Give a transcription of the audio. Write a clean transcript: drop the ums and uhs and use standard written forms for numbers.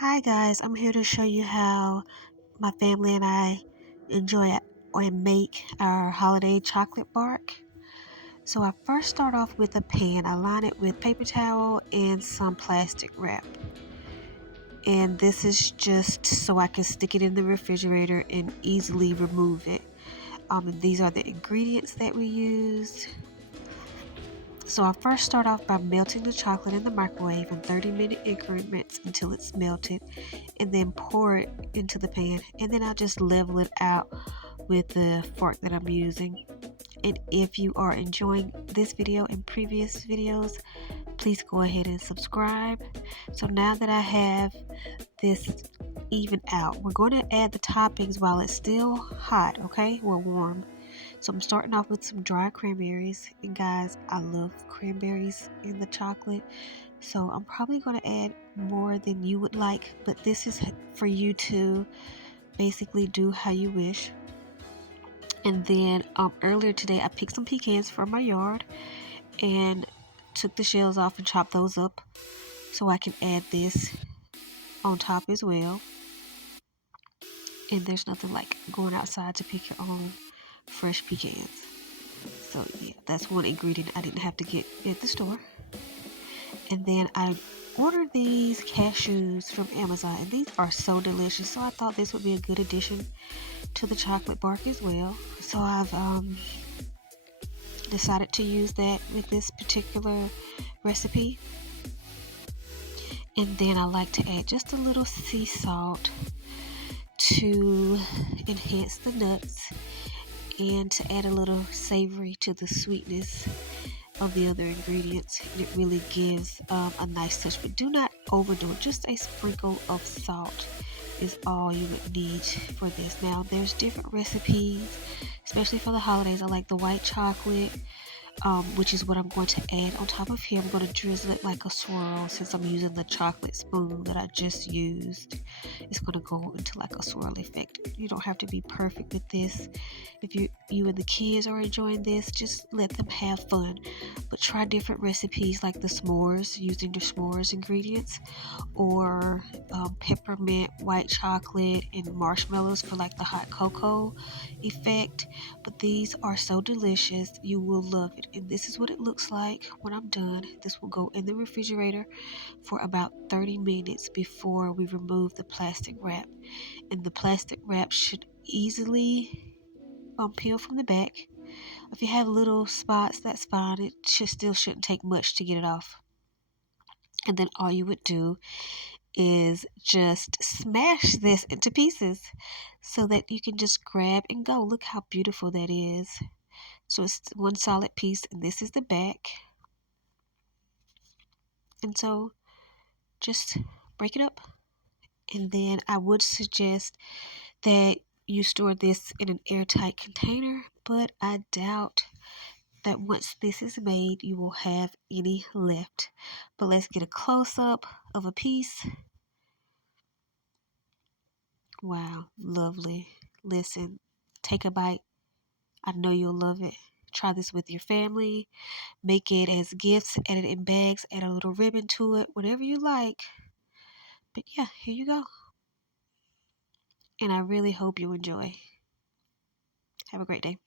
Hi guys, I'm here to show you how my family and I enjoy and make our holiday chocolate bark. So I first start off with a pan. I line it with paper towel and some plastic wrap. And this is just so I can stick it in the refrigerator and easily remove it. And these are the ingredients that we used. So I first start off by melting the chocolate in the microwave in 30-minute increments until it's melted, and then pour it into the pan, and then I just level it out with the fork that I'm using. And if you are enjoying this video and previous videos, please go ahead and subscribe. So now that I have this even out, we're going to add the toppings while it's still hot, okay? Well, warm. So I'm starting off with some dry cranberries, and guys, I love cranberries in the chocolate, so I'm probably going to add more than you would like, but this is for you to basically do how you wish. And then earlier today I picked some pecans from my yard and took the shells off and chopped those up so I can add this on top as well. And there's nothing like going outside to pick your own fresh pecans. So yeah, that's one ingredient I didn't have to get at the store. And then I ordered these cashews from Amazon, and these are so delicious. So I thought this would be a good addition to the chocolate bark as well. So I've decided to use that with this particular recipe. And then I like to add just a little sea salt to enhance the nuts and to add a little savory to the sweetness of the other ingredients, and it really gives a nice touch. But do not overdo it. Just a sprinkle of salt is all you would need for this. Now there's different recipes, especially for the holidays. I like the white chocolate, which is what I'm going to add on top of here. I'm going to drizzle it like a swirl since I'm using the chocolate spoon that I just used. It's going to go into like a swirl effect. You don't have to be perfect with this. If you and the kids are enjoying this, just let them have fun. But try different recipes like the s'mores, using the s'mores ingredients, or peppermint white chocolate and marshmallows for like the hot cocoa effect. But these are so delicious, you will love it. And this is what it looks like when I'm done. This will go in the refrigerator for about 30 minutes before we remove the plastic wrap. And the plastic wrap should easily peel from the back. If you have little spots, that's fine. It still shouldn't take much to get it off. And then all you would do is just smash this into pieces so that you can just grab and go. Look how beautiful that is. So it's one solid piece, and this is the back. And so just break it up. And then I would suggest that you store this in an airtight container, but I doubt that once this is made you will have any left. But let's get a close-up of a piece. Wow, lovely. Listen, take a bite. I know you'll love it. Try this with your family. Make it as gifts, add it in bags, add a little ribbon to it, whatever you like. But yeah, here you go. And I really hope you enjoy. Have a great day.